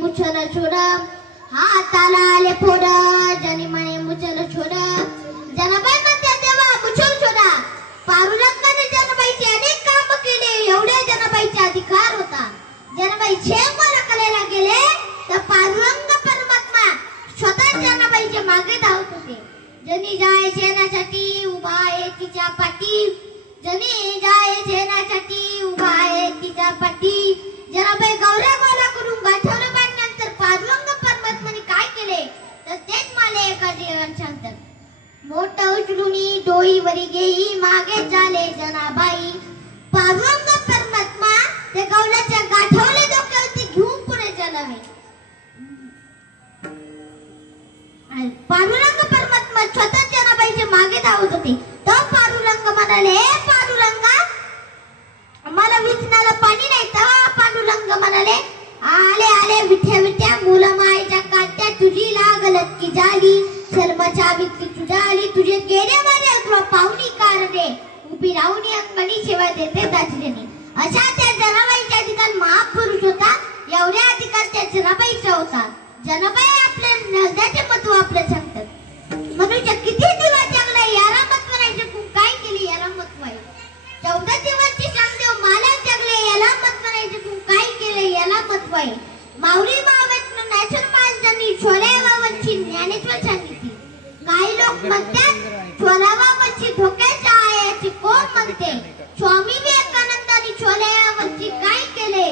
मुछल छोड हाताला आले फोड जनी म्हणे मुछल छोड जनाबाई म्हणते देवा मुछल छोडा पारुलंगाने जनाबाईचे अनेक काम केले एवढे जनाबाईचे अधिकार होता जनाबाई क्षेमवर करायला गेले तर पारुलंग परमात्मा स्वतः जनाबाईच्या मागे धावत होते जनी जाय शेणासाठी उभा आहे तिच्या पाठी जनी जाय शेणासाठी उभा आहे तिच्या पाठी जनाबाई गौऱ्या गोला करून गाठवलं बांधल्यानंतर पारुलंग परमात्माने काय केले तर तेच मला एका देवान सांगतात मोठं उचलूनी डोईवरी घेई मागे चाले जनाबाई पारुलंग परमात्मा ते गौल्याच्या गाठवले डोक्यावरती घेऊन पुढे चालवे पारुलंग परमात्मा स्वतः जनाबाईच्या मागे धावत होते तो पारुलंग म्हणाले पारुलंगा मला विचनाला पाणी नाही तेव्हा पांडुरंग म्हणाले आले आले विठ्या विठ्या मुलं मायच्या काट्या तुझी लागलत की झाली शर्माच्या विकली तुझाली तुझे गेले माझ्या पाहुणी कारणे उभी राहून अंगणी सेवा देते दाजलेने अशा त्या जनाबाईच्या अधिकार महापुरुष होता एवढ्या अधिकार त्या जनाबाईचा होता जनाबाई आपल्या नरद्याचे महत्व आपलं सांगतात मनुष्य किती दिवस जगला याला महत्व नाही काय केली याला महत्व आहे 14 दिवसची सांगदेव मला जगले याला महत्व नाही काय केले याला महत्व आहे माऊली बाबांना नॅचरल माणसांनी छोल्या बाबांची ज्ञानेश्वर सांगितली काही लोक म्हणतात छोल्या बाबांची धोक्याच्या आहे याची कोण म्हणते स्वामी विवेकानंदांनी छोल्या बाबांची काय केले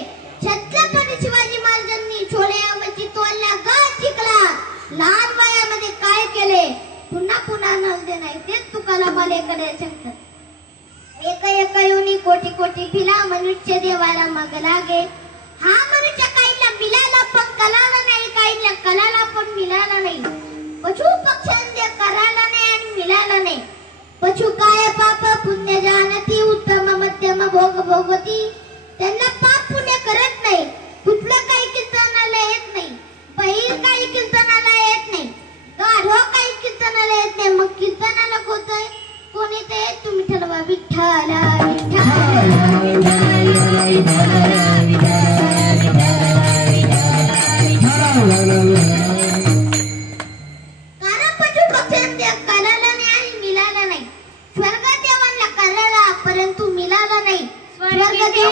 छत्रपती शिवाजी महाराजांनी छोल्या बाबांची तोडल्या गड जिंकला लहान वयामध्ये काय केले पुन्हा पुन्हा नसते नाही तेच तुकाला मलेकडे सांगतात एक एक योनी कोटी कोटी फिला मनुष्य देवाला मग लागे हा मनुष्य काहीला मिळाला पण कलाला नाही काहीला कलाला पण मिळाला नाही पशु पक्ष्यांचे करायला नाही आणि मिळाला नाही पशु काय पाप पुण्य जाणती उत्तम मध्यम भोग भोगती त्यांना पाप पुण्य करत नाही कुठलं काही कीर्तनाला येत नाही पहिल काही कीर्तनाला येत नाही गाढो काही कीर्तनाला येत नाही मग कीर्तनाला कोणतंय कोणी ते तुम्ही ठरवा विठ्ठला कारण पशु पक्ष्यांच्या कलाला नाही आणि मिळाला नाही स्वर्गदेवांना कलाला परंतु मिळाला नाही स्वर्गदेव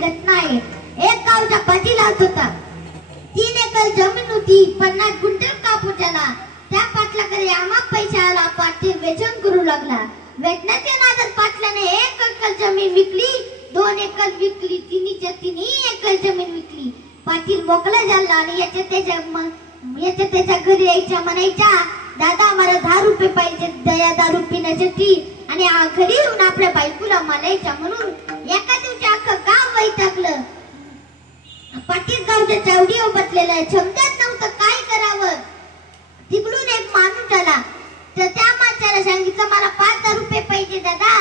घटना आहे एक गावचा पाटील होता 3 एकर जमीन होती 50 गुंठे पाटलाला. त्या पाटलाकडे आम्हा पैशाला पाटील वेचन करू लागला. वेतनाच्या नादात पाटलाने 1 एकर जमीन विकली, 2 एकर विकली, 3 एकर जमीन विकली. पाटील मोकळा झाला आणि याच्या त्याच्या घरी यायच्या म्हणायच्या, दादा मला 10 रुपये पाहिजे दया दारू पिण्यासाठी. आणि घरी येऊन आपल्या बायकोला मालायच्या. म्हणून एका दिवशी अख्खं गाव वैतागलं. पाटील गावच्या चावडीवर बसलेला आहे, समजत नव्हतं काय करावं. तिकडून एक माणूस आला. तर त्या माणसाला सांगितलं, मला 5 रुपये पाहिजे दादा.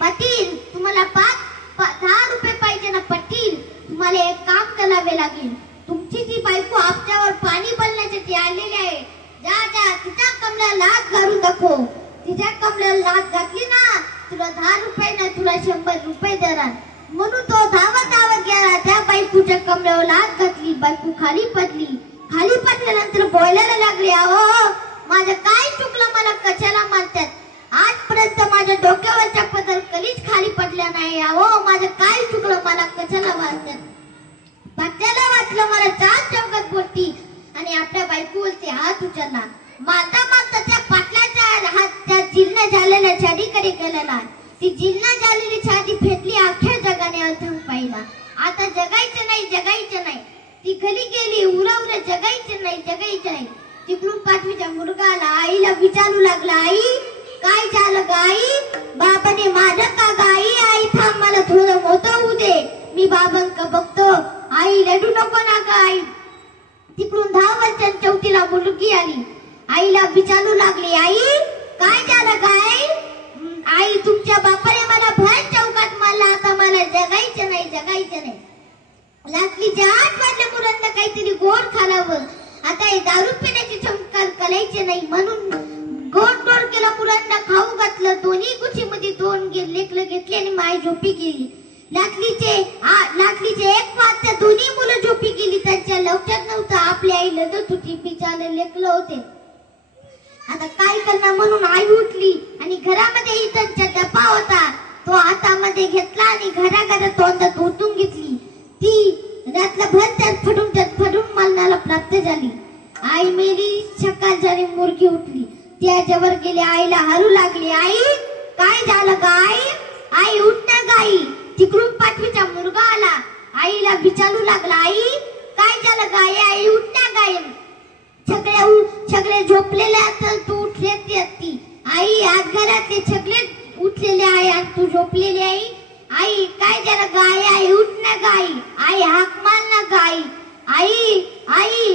पाटील तुम्हाला 10 रुपये पाहिजे ना पाटील, तुम्हाला एक काम करावे लागेल. तुमची ती बायको आपल्यावर पाणी भरण्यासाठी आलेली आहे. जा तिच्या कमला लाच घालून दाखव. तिच्या कमला लाच घातली ना, तुला 10 रुपये नाही तुला 100 रुपये देणार. म्हणून तो धावत गेला. त्या बायकोच्या कमल्यावर लाच घातली. बायको खाली पडली. खाली पडल्यानंतर बोलायला लागली, अहो माझं काय चुकलं, मला कशाला मारतात. आजपर्यंत माझ्या डोक्यावरच्या पदर कधीच खाली पडला नाही. अहो माझं काय चुकलं, मला कशाला मारतात. पाटल्याला वाटलं मला 4 चौकात बोलती आणि आपल्या बायकोवरती हात उचलला. मारता त्या पाटल्याचा हात त्या जिल्हा झालेल्या छाडीकडे गेलेला. ती जिल्हा झालेली छाडी फेटली. अख्ख्या जगाने अथंग पाहिला. आता जगायचं नाही. ती घरी गेली. उरा जगायचं नाही. तिकडून 5वीचा मुलगा आला. आईला विचारू लागला, आई काय झालं गाई? बाबाने माझं का गाई? आई थांब मला थोडं मोठं होऊ दे, मी बाबांक बघतो. आई रडू नको ना गाई. तिकडून 10 वर्षांच्या चौथीला मुलगी आली. आईला विचारू लागली, आई काय झालं गाय? आई तुमच्या बापाने मला भर चौकात मारला. आता मला जगायचं नाही. रात्रीच्या 8 वाजल्या मुलांना काहीतरी गोड खालावं. आता हे दारू पिण्याची चमकार करायचे नाही म्हणून गोड केला. मुलांना खाऊ घातलं. दोन्ही कुशीमध्ये 2 लेकरं घेतली आणि माय झोपी गेली. लाटलीचे 1 वाजता दोन्ही मुलं झोपी गेली. त्यांच्या लक्षात नव्हतं आपली आई लढत होती. बिचारे लेकरं होते. आता काय करणार म्हणून आई उठली आणि घरामध्ये इथंचा डब्बा होता तो हातामध्ये घेतला आणि घराघरात तोंडात ओतून घेतली. ती रात्रभर त्यात फडून मरणाला प्राप्त झाली. आई मेली. सकाळ झाली. मुलगी उठली. त्याच्यावर गेली. आईला हरू लागली, आई काय झालं गाय? आई उठ ना गाई. तिकडून 5वीचा मुलगा आला. आईला विचारू लागला, आई काय झालं गाय? आई उठ ना गाय. सगळे झोपलेले असतात, तू उठलेली असती. आई आज घरातले सगळे उठलेले आहे आणि तू झोपलेली आहे. आई काय झालं गाय? आई उठ ना गाय. आई हाक मार ना गाय. आई आई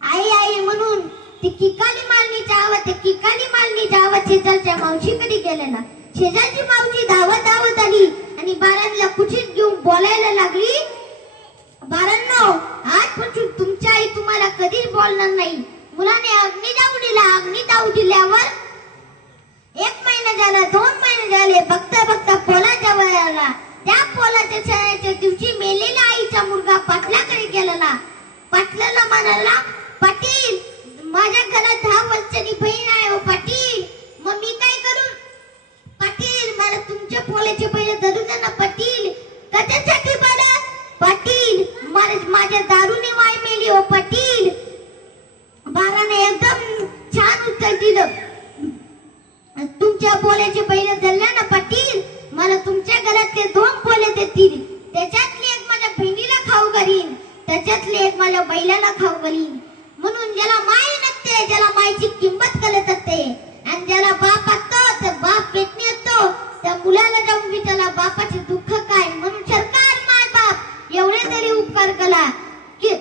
आई आई म्हणून ती किकाली मालनीचा आवाज शेजारच्या मावशीकडे गेलेला. शेजारची मावशी धावत आली आणि बारांना कुठीत घेऊन बोलायला लागली, बारांनो आजपासून तुमची आई तुम्हाला कधीच बोलणार नाही. मुलाने अग्नी दाऊ दिल्यावर 1 महिना झाला, 2 महिने झाले. बघता पोलाच्या वर आला. त्या पोलाच्या सणाच्या दिवशी मेलेल्या आईचा मुलगा पाटलाकडे गेलेला. पाटलाला म्हणाला, पाटील माझ्या घरात 10 वर्षांची बहीण आहे. हो पाटील मग मी काय करू? पाटील मला तुमच्या पोलाचे पैसे धरू दे ना पाटील. कशासाठी मला? पाटील माझ्या दारूने वाय मेली. हो पाटील. बाराने एकदम छान उत्तर दिलं. तुमच्या पोल्याचे पैसे धरले ना पाटील, मला तुमच्या घरातले 2 पोले देतील. त्याच्यातली एक माझ्या बहिणीला खाऊ घालीन, त्याच्यातली एक माझ्या बैलाला खाऊ घालीन. म्हणून ज्याला माय नसते, ज्याला मायची किंमत कळत असते आणि ज्याला बाप असतो तर बाप पेटणी असतो, त्या मुलाला जाऊन विचारला बापाचे दुःख काय. म्हणून सरकार माय बाप एवढे तरी उपकार करा की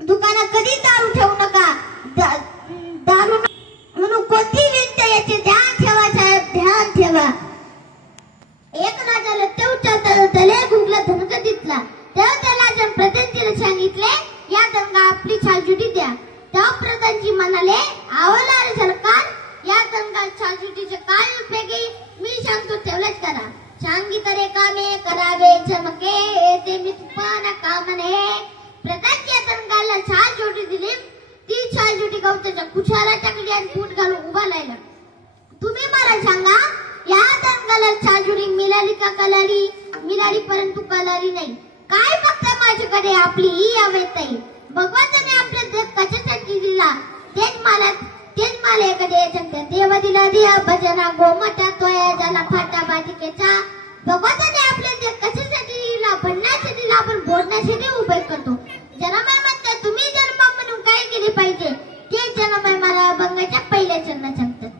दुकानात कधी दारू ठेवू नका. दारू म्हणून कोणती विनंती याचे ध्यान ठेवा साहेब, ध्यान ठेवा. एक राजाला त्याला गुगला धनका दिसला. तेव्हा त्याला प्रधानजीला सांगितले, या दंगा आपली छालजुटी द्या. तेव्हा प्रधानजी म्हणाले, आवला रे सरकार, या दंगा छालजुटीचे काय उपयोगी? मी सांगतो तेवढंच करा. सांगितले कामे करावे चमके ते मी तुपाना कामने. प्रधानजी दंगाला छालजुटी दिली. ती छालजुटी गवताच्या कुशाला टाकली आणि फूट घालून उभा राहिला. तुम्ही मला सांगा, या दंगाला छालजुटी मिळाली का कलारी? मिळाली परंतु कलारी नाही. काय फक्त माझ्याकडे आपली ही अवेत आहे. भगवंताने आपल्या देह कशासाठी दिला? तेच मला कधी सांगतात देव दिला दिया भजना गोमटा तोया ज्याला फाटा बाजिकेचा भगवंताने आपले ते कशासाठी दिला भन्नासाठी दिला आपण बोलण्यासाठी उभे करतो. जनमाय म्हणतात तुम्ही जन्म म्हणून काय केले पाहिजे ते जनमाय मला अभंगाच्या पहिल्या चरणात सांगतात.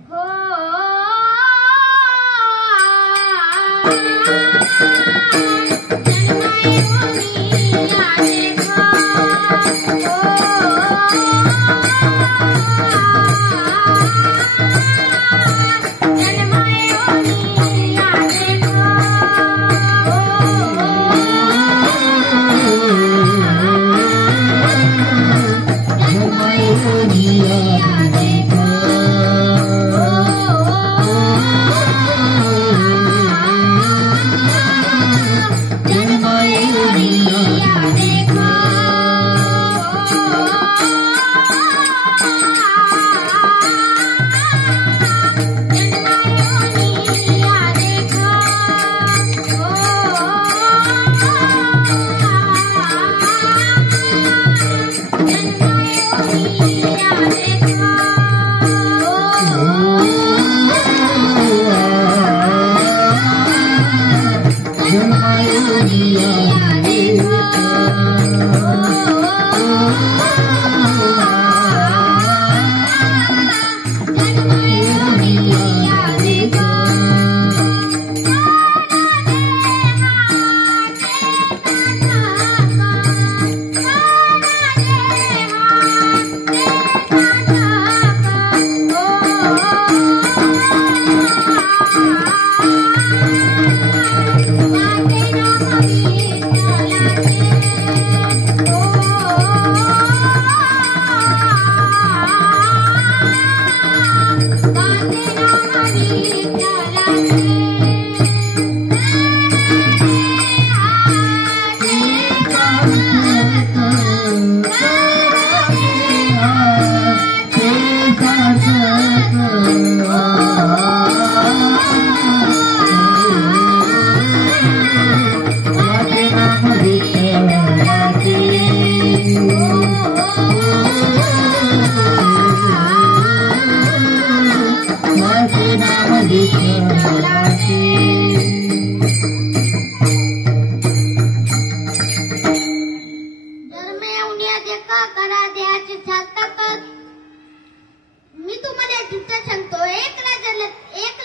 मी तुम्हाला चित्र सांगतो. एक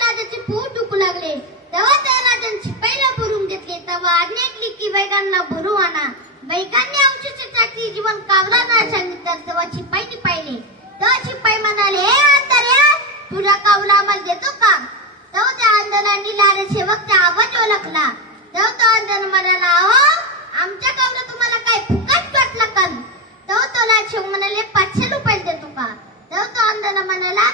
राजाचे पोट दुखू लागले तेव्हा त्या राजांची पहिला भरून घेतले तेव्हा आज्ञा केली की बैगांना भरू आणा. बैगांनी औषधासाठी जीवन कावला नाही सांगितलं तेव्हा शिपाईने पाहिले. तेव्हा शिपाई म्हणाले हे अंधाऱ्या तुझा कावला आम्हाला देतो का. तेव्हा त्या अंधारांनी लारे सेवकचा आवाज ओळखला. तेव्हा तो अंधार म्हणाला हो आमच्या कावला तुम्हाला काय फुकट वाटला का. तेव्हा तो लारे म्हणाले 500 रुपये देतो का. तेव्हा तो अंधार म्हणाला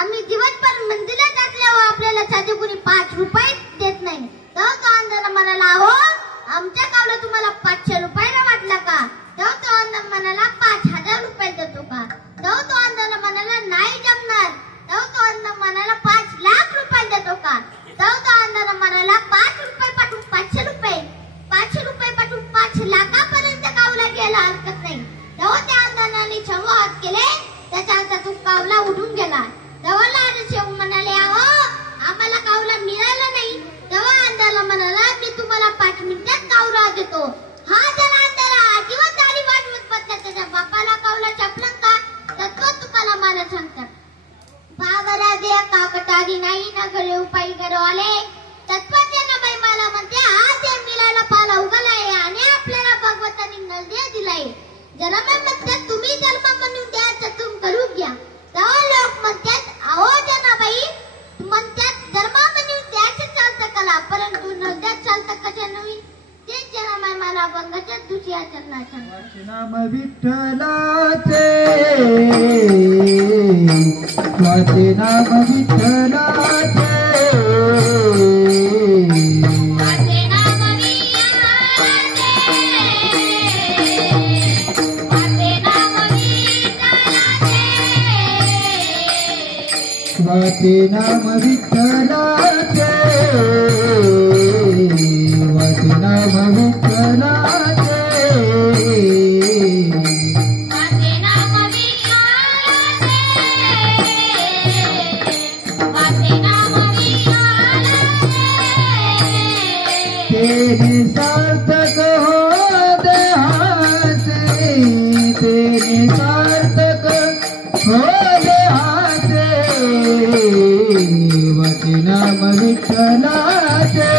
आम्ही दिवसभर मंदिरात टाकल्यावर आपल्याला साधे कोणी 5 रुपये देत नाही. तेव्हा तो अंधार म्हणाला हो आमच्या कावला तुम्हाला 500 रुपयाला वाटला का. तेव्हा तो अंधार म्हणाला 5000 रुपये देतो का. तेव्हा तो अंधार म्हणाला नाही जमणार. तेव्हा तो अंधार म्हणाला 5 लाख रुपये देतो का. तेव्हा तो अंधार म्हणाला 5 रुपये पाठवून 500 रुपये 500 रुपये पाठवून 5 लाखापर्यंत कावला गेला हरकत नाही. तेव्हा त्या अंधाराने संवाद केले त्याच्या हातातून कावला उडून गेला. तेव्हा लारेशेव म्हणाले अहो आम्हाला कावला मिळाला नाही. तेव्हा अंधारा म्हणाला मी तुम्हाला 5 मिनिटात कावला देतो. हा जरा अंधारा अजिबात दाढी वाजवत बसला त्याच्या बापाला कावला चपलं का तर तो तुम्हाला मला सांगतात. बाबरा दे काकटारी नाही ना घरे उपाय करो आले तत्वाच्या बाई मला म्हणते आज या मिळायला पाला उगलाय आणि आपल्याला भगवंतांनी नलदे दिलाय. जन्म म्हणतात तुम्ही जन्म म्हणून द्यायचं तुम करू घ्या. तेव्हा लोक म्हणतात अहो जनाबाई म्हणतात धर्म म्हणून द्यायचं चालतं कला परंतु नलद्यात चालतं कशा नवीन ते जनाबाई मला बंगाच्या दुसऱ्या चरणात सांगतात. नाम विठ्ठलाचे वाचे नाम विठ्ठलाचे वाचे नाम विठ्ठलाचे वाचे नाम विठ्ठलाचे विठ्ठलाचे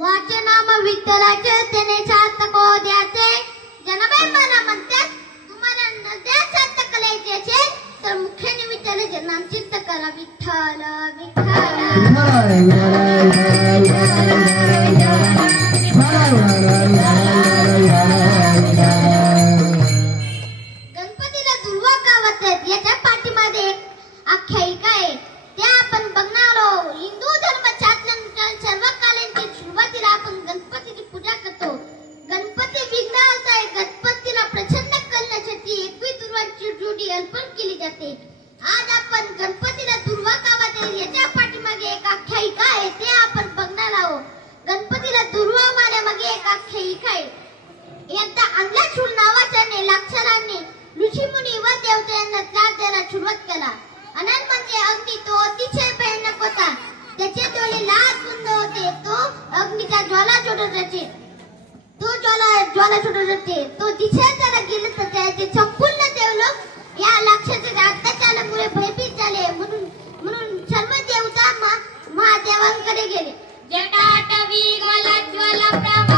वाचे नाम विठ्ठलाचे गणपतीला दुर्वा गावात याच्या पाठीमागे एक आख्यायिका आहे. त्या आपण बघणार आहोत. हिंदू धर्मशास्त्रानुसार सर्व कालांच्या सुरुवातीला आपण गणपतीची पूजा करतो. गणपती विघ्नहर्ता आहे. गणपतीला प्रसन्न करण्यासाठी 21 दुर्वांची जोडी अर्पण केली जाते. आज आपण गणपतीला दुर्वा गावात याच्या पाठीमागे एक आख्यायिका आहे ते आपण बघणार आहोत. गणपतीला दुर्वा मारण्यामागे एक आख्यायिका आहे. एकदा अंधळाचूर नावाच्या नेलाक्षरांनी ऋषीमुनी व देवतांना त्रास द्यायला सुरुवात केला. अनंत म्हणजे अग्नी तो अतिशय भयानक होता. त्याचे डोळे लाल कुंद होते. तो अग्नीचा ज्वाला छोटत होते. तो दिशा त्याला गेले तर त्याचे संपूर्ण देवलोक या लाक्षाच्या अत्याचारामुळे भयभीत झाले. म्हणून सर्व देवता महादेवांकडे गेले. जटाटवी ज्वल प्रभा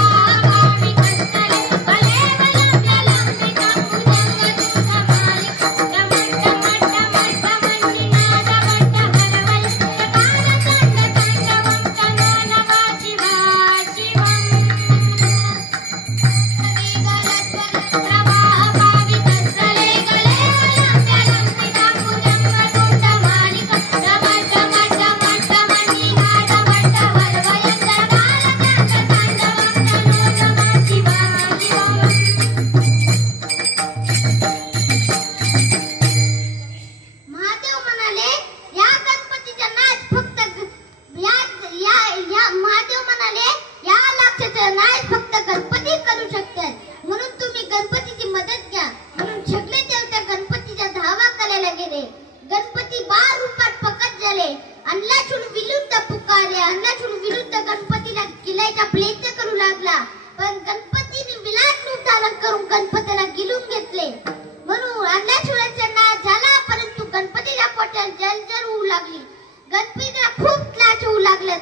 गणपतीला गिलून घेतले. म्हणून अन्नाचूराचा नाश झाला. परंतु गणपतीला पोटात जलजल होऊ लागली. गणपतीला खूप त्रास होऊ लागला.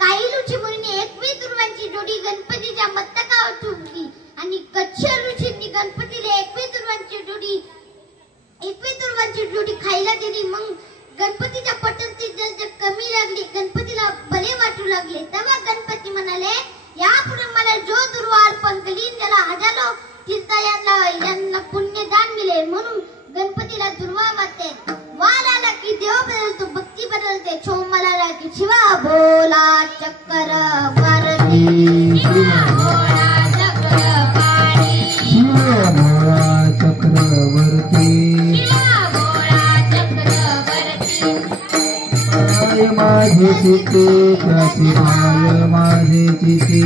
काही ऋषी मुनींनी 21 दुर्वांची जोडी गणपतीच्या मस्तकावर ठेवली आणि कच्छप ऋषींनी गणपतीला 21 दुर्वांची जोडी खायला दिली. मग गणपतीच्या पोटाची जलजल कमी लागली. गणपतीला बरे वाटू लागले. तेव्हा गणपती म्हणाले, यापुढे मला जो दुर्वा अर्पण करीन त्याला हजारो तीर्थयात्रा पुण्यदान मिळेल. म्हणून गणपतीला दुर्वा वाटते. वार आला की देव बदलतो, भक्ती बदलते. सोमवार आला की शिवा भोला चक्रवर्ती. शिवा भोला चक्रवर्ती. माझे चित्ते त्याची माय माझे चित्ते.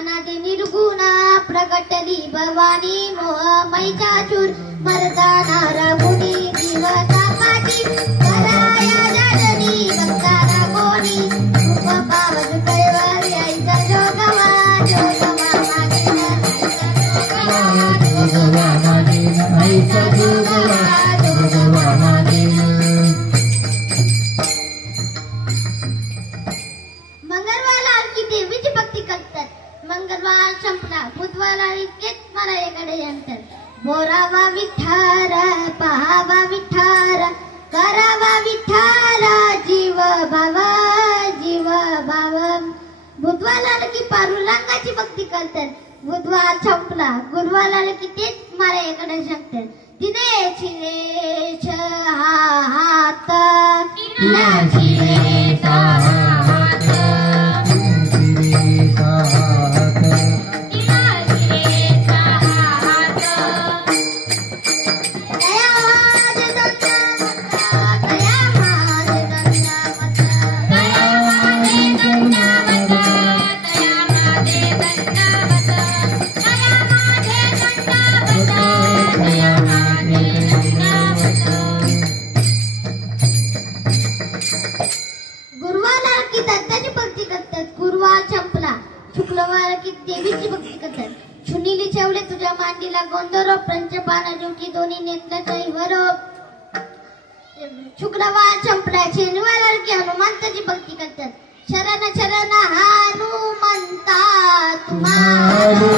अनादि निर्गुणा प्रकटली भवानी मोहमयीचाचूर मर्दाना रघुनी जीवतापाची कराया जडनी भक्तारा कोणी रूप पावज कैवारी आईचा जोगवा आईचा जोगवा मंगळवार की देवीची भक्ती करतात. मंगळवार संपला बुधवार इतकेच मराठीकडे येतात. बोरावा विठार पहावा विठार करावा विठार जीव भाव बुधवार आलं की पांडुरंगाची भक्ती करतात. बुधवार संपला गुरुवार आलं की तेच मराठीकडे सांगतात. दिनेश रेश हात शुक्रवार की देवीची भक्ती करतात. सुनीली ठेवले तुझ्या मांडीला गोंधरो पंचपाना ज्योती दोन्ही नेत्राचाही वरो. शुक्रवार संपला शनिवार की हनुमंताची भक्ती करतात. शरण शरण हनुमंता तुम्हारो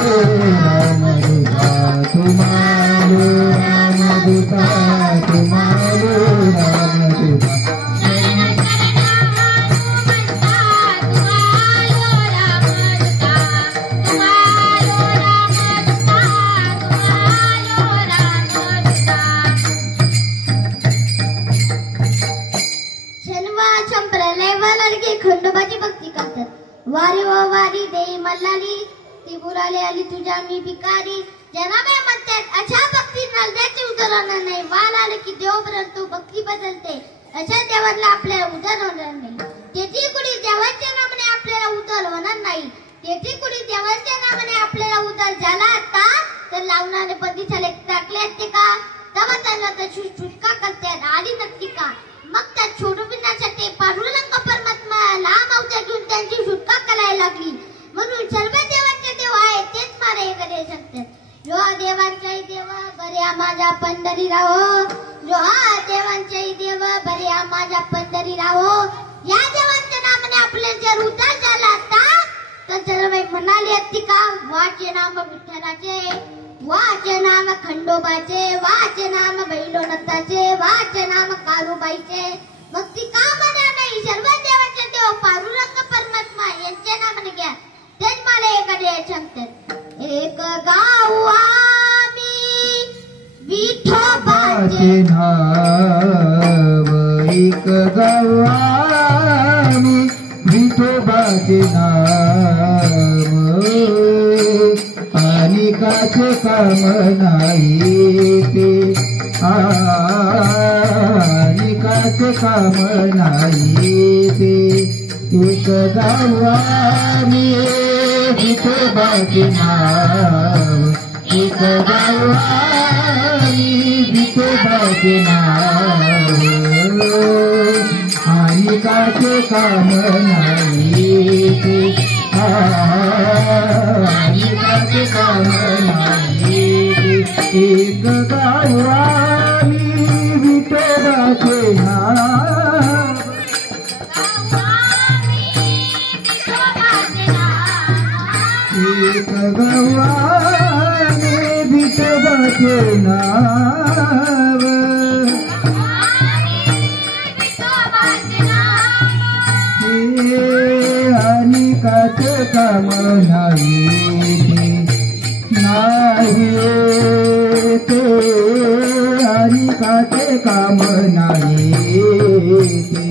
खंडोबाची भक्ती करतात. वारी व वारी देई मल्लाली त्रिपुराले आली तुझ्या मी भिकारी जनाबे म्हणतात. अशा भक्ती नलद्याची उदाहरण नाही. वाल आले की देव बदलतो भक्ती बदलते. अशा देवाला आपल्याला उदार होणार नाही. तेथी कुणी देवाच्या नावाने आपल्याला उदार होणार नाही. तेथी कुणी देवाच्या नावाने आपल्याला उदार झाला असता तर लावणारे बंदीशाले टाकले असते का? तेव्हा त्यांना त्याची सुटका करतात आली नक्की का? मग त्या छोडविण्यासाठी पांडुरंग परमात्मा लांब अवतार घेऊन त्यांची सुटका करायला लागली. म्हणून सर्व देवांचे देव आहे तेच मराठीकडे सांगतात. जो हा देवांचाही देव बरे माझ्या पंढरी राहो. जो हा देवांचाही देव बरे माझ्या पंढरी राहो. या देवांच्या नावाने आपल्याला जर उद्धार झाला असता तर सर्व म्हणाली असती का? वाचे नाम विठ्ठलाचे, वाचे नाम खंडोबाचे, वाचे नाम भैरवनाथाचे, वाचे नाम कारूबाईचे. मग ती का म्हणा नाही? सर्व देवांचे देव पांडुरंग परमात्मा यांच्या नावाने घ्या तेच मला एकडे सांगतात. एक गाव आम्ही विठोबाचे नाव, एक गाव आम्ही विठोबाचे नाव. आणि काचे काम नाही ते, आणि काचे काम नाही ते. एक गाव आम्ही विठोबाचे नाव, एक गाव आम्ही विठोबाचे नाव. आणि काचे काम नाही ते, आणि काचे काम नाही ते. एक गाव आम्ही विठोबाचे नाव, एक गाव आम्ही विठोबाचे नाव. आणि काचे काम नाही ते, आणि काचे काम नाही ते.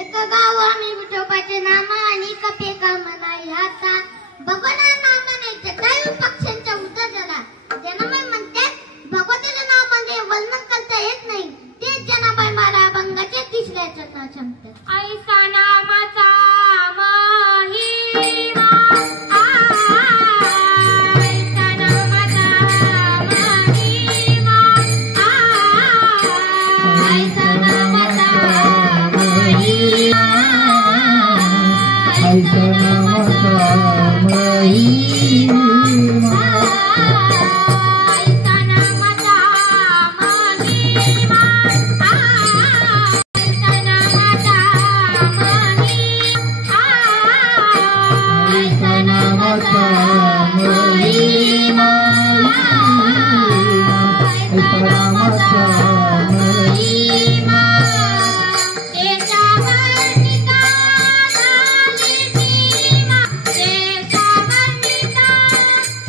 एक गाव आम्ही विठोबाचे नाम आणि कपे काम नाही. आता भगवान नाम नाही सांगतात. ऐसा नामाचा महिमा, ऐसा नामाचा महिमा, ऐसा नामाचा महिमा, ऐसा नामाचा महिमा, ऐसा नामाचा महिमा, ऐसा नामाचा महिमा, ऐसा नामाचा महिमा, ऐसा नामाचा महिमा, देशावरनिता झाली सीमा, देशावरनिता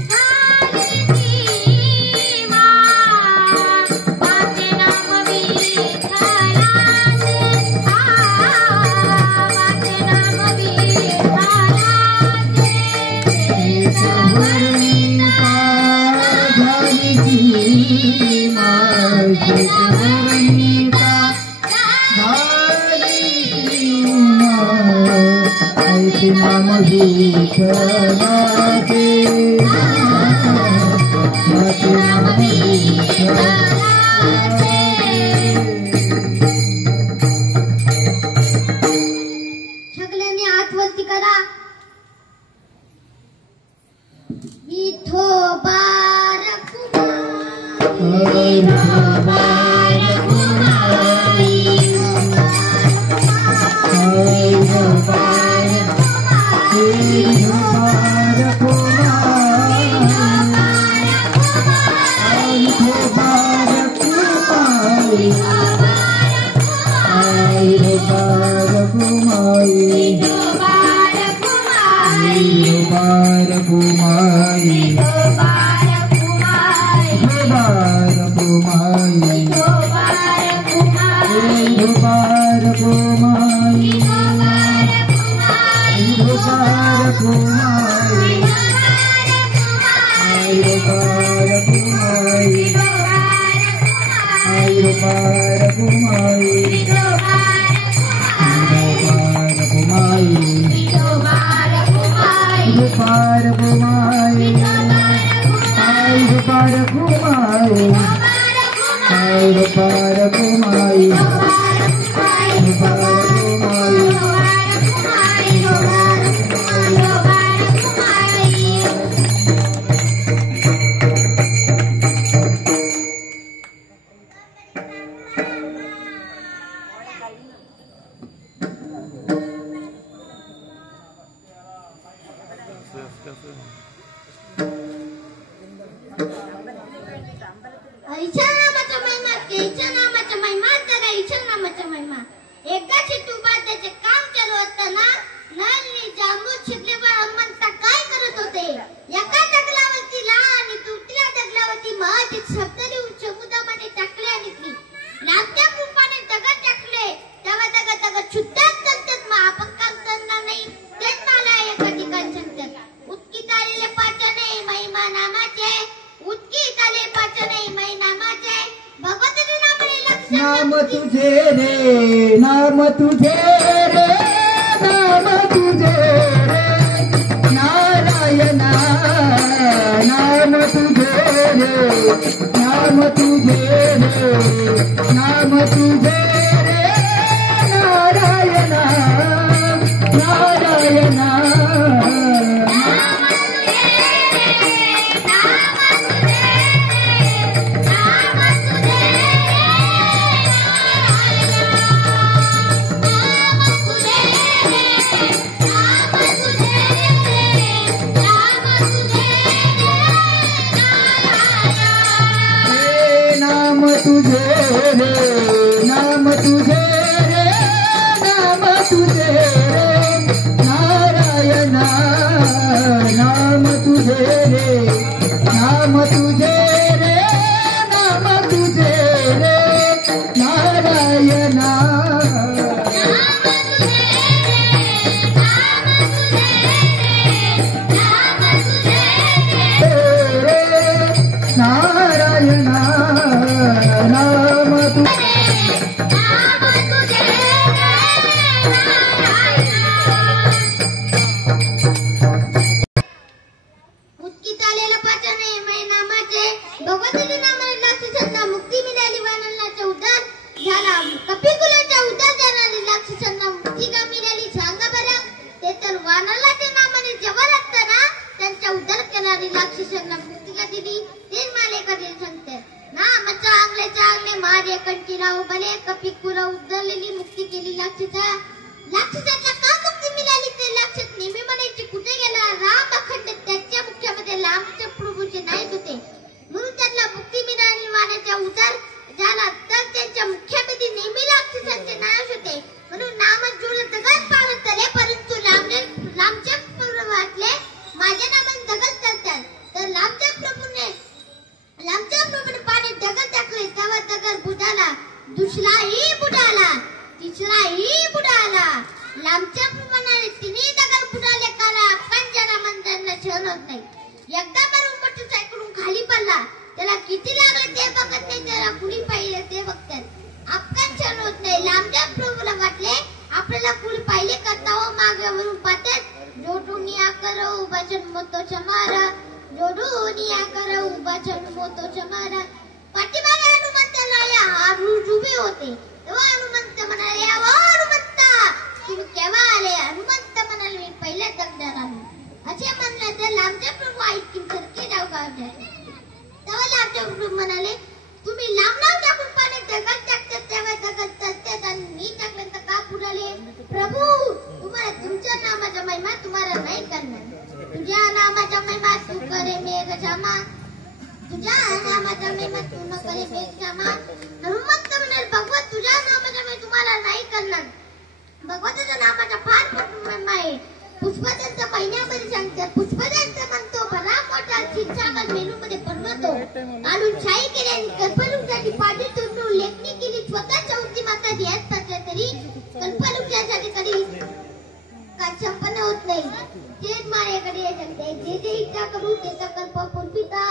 झाली सीमा, वाचे नाम विठ्ठलाचे, वाचे नाम विठ्ठलाचे, देशावरनिता झाली सीमा, देशावरनिता झाली सीमा, ऐसे नाम विठ्ठलाचे, ऐसे नाम विठ्ठलाचे. सगळ्यांनी हातवरती करा. विठोबा रखुमाई, विठोबा रखुमाई, विठोबा आईच्या नामाचा महिमा, त्याच्या नामाचा महिमा, तर आईच्या नामाचा महिमा. एकाची तुबाद्याचे काम चालू असताना नळनी जांभूळ शिकलेवर हनुमंता काय करत होते. एका दगलावरती लहान आणि दुसऱ्या दगलावरती मध शब्द लिहून समुद्रामध्ये टाकले आणि नाट्या कृपाने दगड टाकले. तेव्हा दगड शुद्धात करतात. मग आपण काम करणार नाही तेच मला एका ठिकाणी सांगतात. उत्कीत आलेले पाचने महिमा नामाचे, उत्कीत आले पाचने महिमा नामाचे, भगवंताचे नामाने लक्ष नाम तुझे रे, नाम तुझे रे, नाम तुझे रे, नारायणा, नाम तुझे रे, नाम तुझे रे, नाम तुझे रे, नारायणा, नारायणा. नाम तुझे रे, नाम तुझे रे, नाम तुझे रे, नारायणा, नाम तुझे रे, नाम तुझे रे, नाम तुझे रे, नारायणा. नारायणा, नाम तुझे कंठीला उभले कपिकुला उद्धरलेली मुक्ती केली लाक्षाला का मुक्ती मिळाली ते लक्षात नेहमी म्हणायची कुठे गेला राम अखंड त्याच्या मुख्यामध्ये लांबच्या प्रभूचे नाहीच होते म्हणून त्यांना मुक्ती मिळाली मानाच्या उतार झाला तर त्यांच्या मुख्यामध्ये नेहमी लाक्षांचे नाश होते म्हणून नाम जुळत दगड पाडत तले परंतु लांबच्या प्रभूवातले माझ्या नामान दगड चालतात तर लांबच्या प्रभूने पाणी दगड टाकले तेव्हा दगड बुडाला दुसराही बुडाला तिसराही बुडाला लांबच्या प्रमाणाने तिन्ही दगड बुडाले काला पंजाला मंदिरांना सहन होत नाही एकदा मारून मोटरसायकलून खाली पडला त्याला किती लागलं ते बघत नाही त्याला कुणी पाहिलं ते बघतात अपघात सहन होत नाही लांबच्या प्रभूला वाटले आपल्याला कुणी पाहिले करता हो मागवरून पाहतात जोडूनिया करो उभा जन्मतो चमारा जोडूनिया करो उभा जन्मतो चमारा पाठीमागे हनुमंताला उभे होते तेव्हा हनुमंत म्हणाले हनुमंता तुम्ही केव्हा आले हनुमंत म्हणाले मी पहिल्या दगडाला आलो असे म्हणले तर लांबच्या प्रभू ऐकून सरके डाव गावले तेव्हा लांबच्या प्रभू म्हणाले तुम्ही लांब टाकून पाणी दगड टाकतात तेव्हा दगड चालतात आणि मी टाकलं तर का बुडाले प्रभू तुम्हाला तुमच्या नामाचा महिमा तुम्हाला नाही करणार तुझ्या नामाचा महिमा तू करे मेघ क्षमा तुझ्या नामाचा महिमा तू न करे मेघ क्षमा हनुमंत म्हणाले भगवत तुझ्या नामाचा महिमा तुम्हाला नाही करणार भगवताच्या नामाचा फार महिमा आहे पुष्पदांच्या महिन्यामध्ये सांगतात पुष्पदांचं म्हणतो भला मोठा क्षीरसागर मेनूमध्ये परमतो काढून शाही केली आणि कल्पवृक्षाची पाठी तोडून लेखणी केली स्वतःच्या उद्यमाचा ध्यास पडला तरी कल्पवृक्षासाठी कधी काय संपन्न होत नाही तेच माझ्याकडे सांगते जे जे इच्छा करू त्याचा कल्प पूर्वीता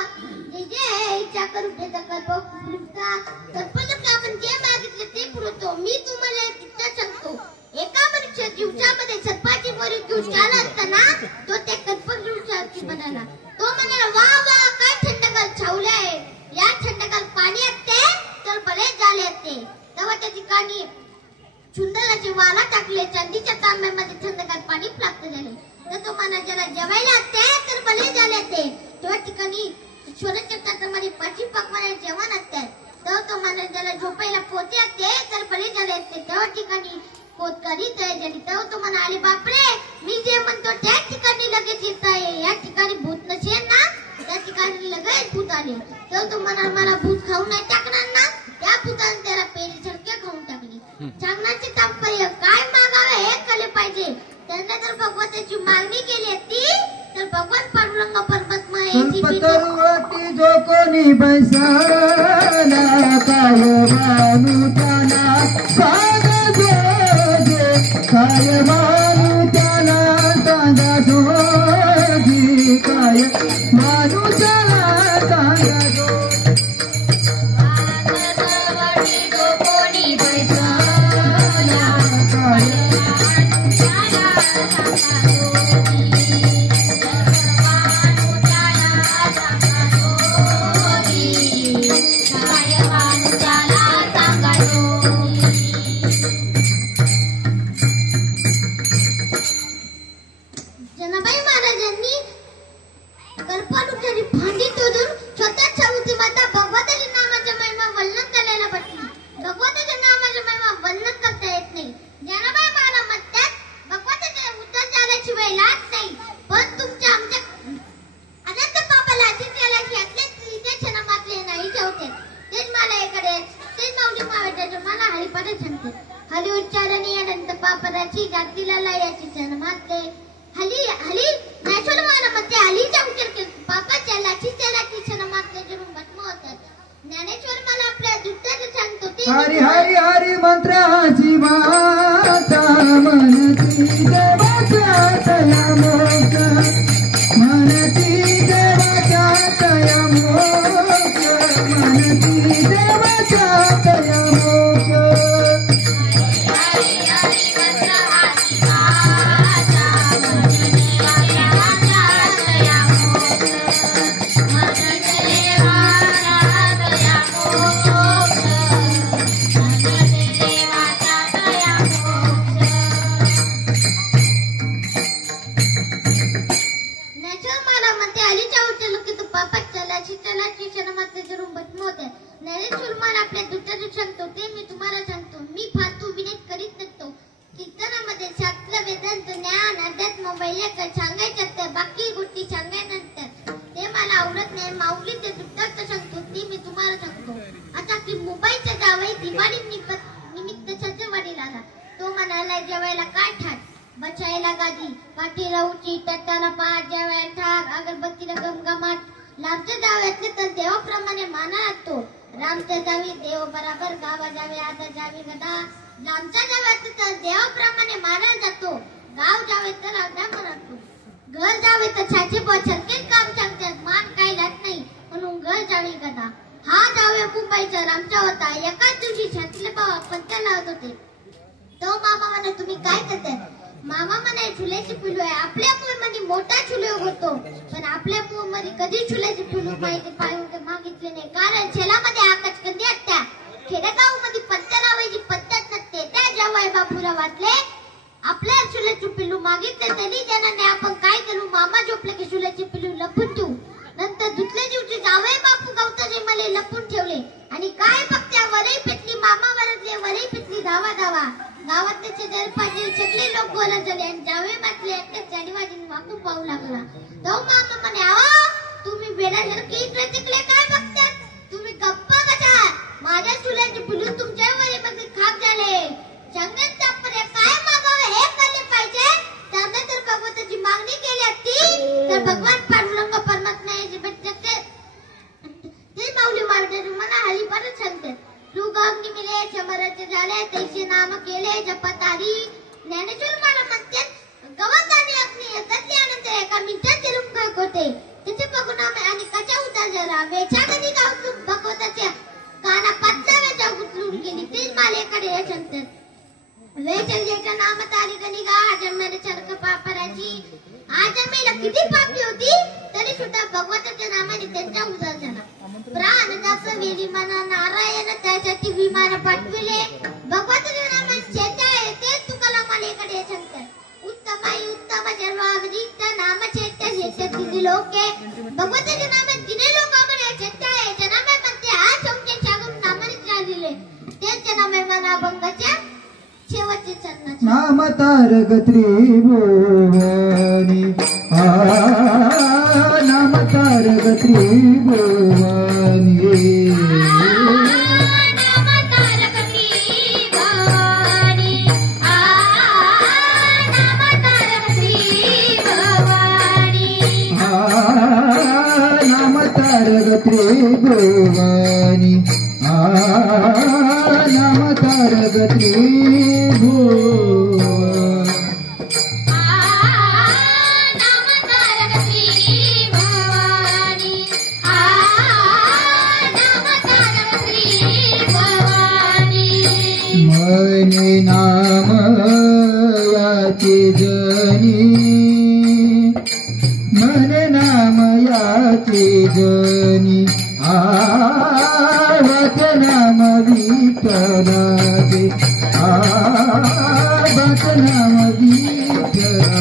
जे जे इच्छा करू त्याचा कल्प पूर्वीता कल्पवृक्ष आपण जे मागितले ते पुरवतो मी तुम्हाला इच्छा सांगतो एका मनुष्य दिवसामध्ये सर्पाची मोरी घेऊन चालला असताना तो त्या कल्पवृक्षाची म्हणाला तो म्हणाला वा वा काय थंडगार छावले आहे या थंडगार पाणी असते तर बरे झाले असते तेव्हा त्या ठिकाणी सुंदराचे वाला टाकले चांदीच्या तांब्यामध्ये थंडगार पाणी प्राप्त झाले तर तो म्हणा ज्याला जेवायला असते तर बरे झाले असते त्या ठिकाणी ईश्वराच्या ताटामध्ये 5 पकवाने जेवण असतात तर तो म्हणा ज्याला झोपायला पोते असते तर बरे झाले असते त्या ठिकाणी पोतकरी तयार झाली तेव्हा तो म्हणाले बापरे मी जे म्हणतो त्याच ठिकाणी लगेच येत आहे या ठिकाणी भूत नसेल ना त्या ठिकाणी लगेच भूत आले तेव्हा तो म्हणाला मला भूत खाऊ नाही टाकणार ना त्या भूताने त्याला पेरी झडके खाऊन टाकली सांगण्याचे तात्पर्य काय मागावे हे कळले पाहिजे त्यांना जर भगवंताची मागणी केली असती तर भगवान पांडुरंग परमात्मा कल्पतरुवटी जो कोणी बैसाला काय मानू त्याला काय मानू त्याला सांगा जोगी काय मानू त्याला सांगा कोणी बैसाला काय जनाबाई महाराजांनी कल्पवृक्षाची फांदी तोडून स्वतःच्या उद्यमाचा भगवंताच्या नामाचा महिमा वर्णन करायला बसली भगवंताच्या नामाचा महिमा वर्णन करता येत नाही जनाबाई महाराज म्हणतात भगवंताच्या उद्धार झाल्याशिवाय लाच नाही पण तुमच्या आमच्या अनंत पापाला अतिथ्याला यातले इथे क्षणामातले नाही ठेवते तेच मला एकडे तेच नवजी महाराजांचे मला हरिपाठ सांगते हरी उच्चारणी अनंत पापराची जातीला याची क्षणमातले हली हली ज्ञानेश्वर महाराज हलीचा उच्चार केला पापाच्या लाचीच्या लाची क्षणमातले जरून भस्म होतात ज्ञानेश्वर मला आपल्या दुःखाचं सांगतो ते हरी हरी हरी मंत्राची माता म्हणती देवाच्या तया मोक्ष म्हणती देवाच्या तया मोक्ष म्हणती देवाच्या तया मोक्ष तो म्हणाला जेवायला काय ठात बचायला गादी काठीला उची तट्टाला पाठ जेवायला ठाक अगरबत्तीला गमगमाट लांबच्या जाव्यातले तर देवाप्रमाणे माना लागतो रामच्या जावी देव बराबर गावा जावे आता जावी गदा लांबच्या जाव्यात तर देवाप्रमाणे मानला जातो गाव जावे तर आधा म्हणतो घर जावे तर छाचे छरकेच काम सांगतात मान काही लागत नाही म्हणून घर जावी गदा हा जावे मुंबईचा रामचा होता एकाच दिवशी छातीले बाबा पंत्या लावत होते तो मामा म्हणे तुम्ही काय करताय मामा म्हणे चुल्याची पिलू आहे आपल्या मुलीमध्ये मोठा चुलो होतो पण आपल्या मुलीमध्ये कधी चुल्याची पिलू मागितले नाही कारण छेलामध्ये आकाश कंदी असत्या खेडेगाव मध्ये पंत्या लावायची पद्धत नसते त्या जवाई बापूला वाटले आपल्या चुल्याची पिलू मागितले तरी जणांनी आपण काय करू मामा झोपले की चुल्याची पिलू लपून ठेवू नंतर दुसऱ्या दिवशी जावई बापू गवताने मला लपून ठेवले आणि काय बघत्या वरई पिटली मामा वरदले वरई पिटली धावा धावा गावात त्याचे दरपाजी सगळे लोक बोलत झाले आणि जावई म्हटले एकट्या चाडीवाजीने बापू पाहू लागला तो मामा म्हणे आहो तुम्ही बेडासारखे इकडे तिकडे काय बघतात तुम्ही गप्पा बसा माझ्या चुल्याची पिलू तुमच्या वरीमध्ये खाक झाले जंगल तापरे काय मागावं हे करले पाहिजे त्याने तर भगवंताची मागणी केली असती तर भगवान पांडुरंग परमात्मा याची भेटते ते माऊली मार्गाने मला हरिपारच सांगते तू गावनी मिले शंभराचे झाले तैसे नाम केले जपतारी ज्ञानेश्वर मला म्हणतात गवताने अग्नी तत्ल्यानंतर एका मिनिटात तिरुम काय होते तिचे बघून आणि कशा उतार जरा वेच्या कधी गाव भगवताच्या काना पाचचा वेचा उचलून गेली तीच मालेकडे सांगतात वेचल्याच्या नाम तारी गणी गा जन्माने चरक पापराची आजन्मेला किती पापी होती तरी सुद्धा भगवंताच्या नामाने त्यांचा उद्धार झाला प्राणदास वेली मना नारायण त्यासाठी विमान पाठविले भगवंताच्या नामाने चेता येते तुकाला मालेकडे सांगतात उत्तमाई उत्तम सर्वाधिक नाम चेता चेता दिली लोके भगवंताच्या नामाने जिने लोक म्हणे चेता आहे जनामध्ये हा चौके जागून नामाने राहिलेले त्यांच्या नामे मना भंगाच्या शेवटचे चरणाचे नाम तारक त्रिभुवनी नाम तारक त्रिभुवनी नाम तारक त्रिभुवनी नाम तारक त्रिभुवनी नाम तारक त्रिभुवनी नाम तारक त्रिभुवनी नाम तारक त्रिभुवनी नाम तारक त्रिभुवनी मने नाम याचे जनी मन नाम याचे जनी आवत नाम विठ्ठलाचे आवत नाम विठ्ठला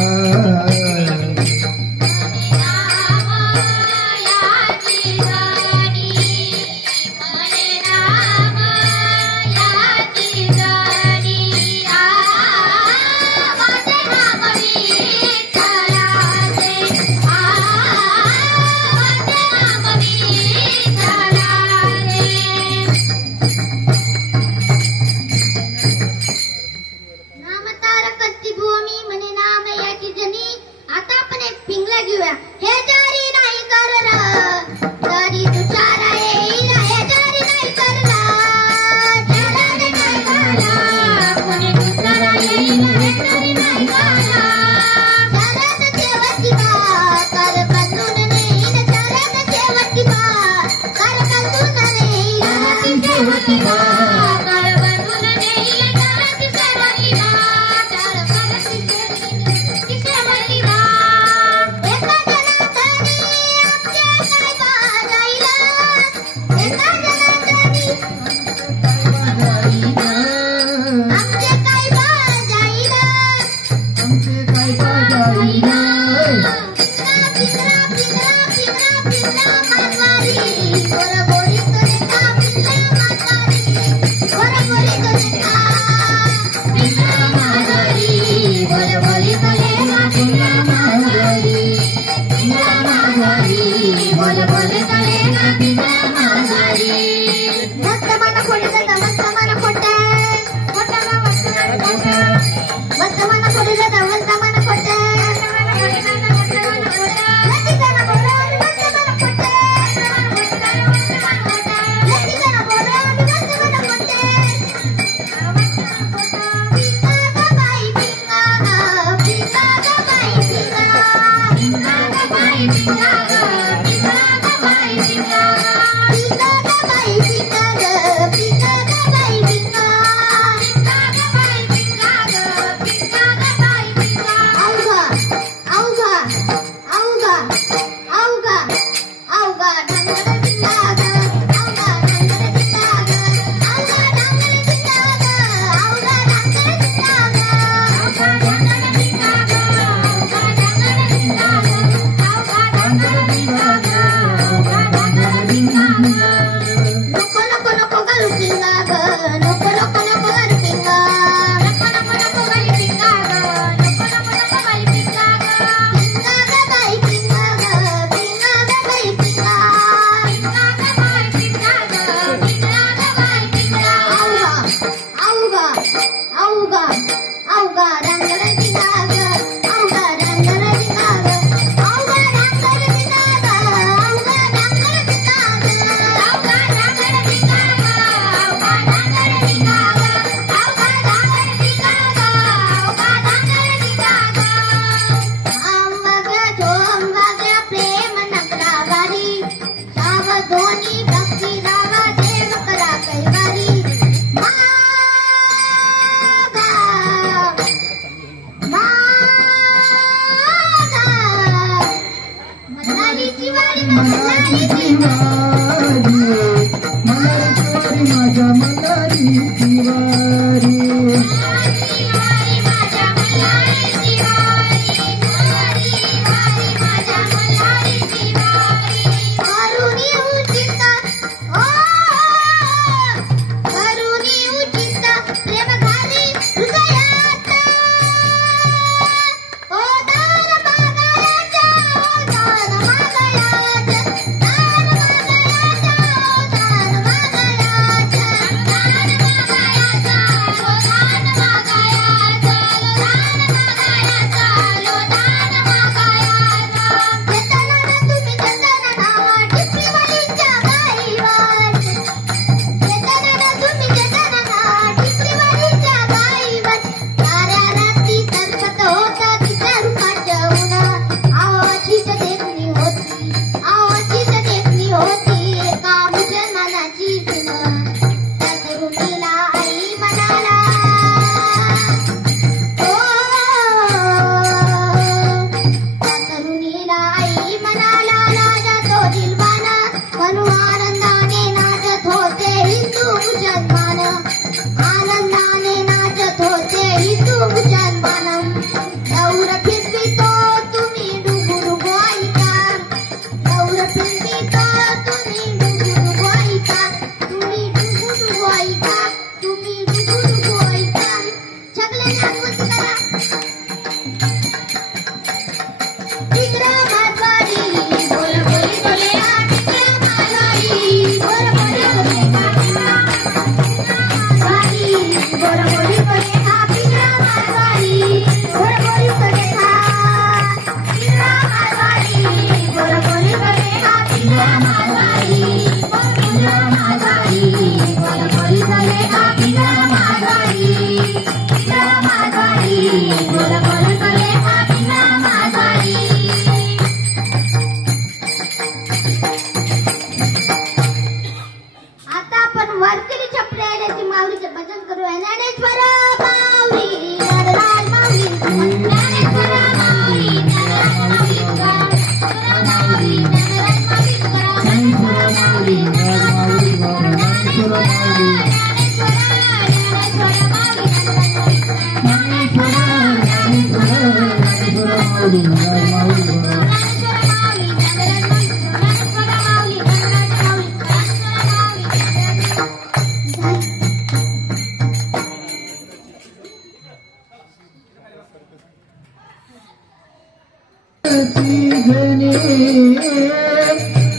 अवघा रंगला दिनाग अवघा रंगला दिनाग अवघा रंगला दिनाग अवघा रंगला दिनाग अवघा रंगला दिनाग अवघा रंगला दिनाग अवघा रंगला दिनाग अवघा रंगला दिनाग आंबग्या झोंबग्या प्रेम नगरावारी सावधोनी भक्ती रावा देव करा कैवारी मनालीची वारी मनालीची वारी मनालीची माझ्या मनालीची वारी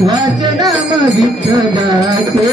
वाचनाम विठ्ठलाचे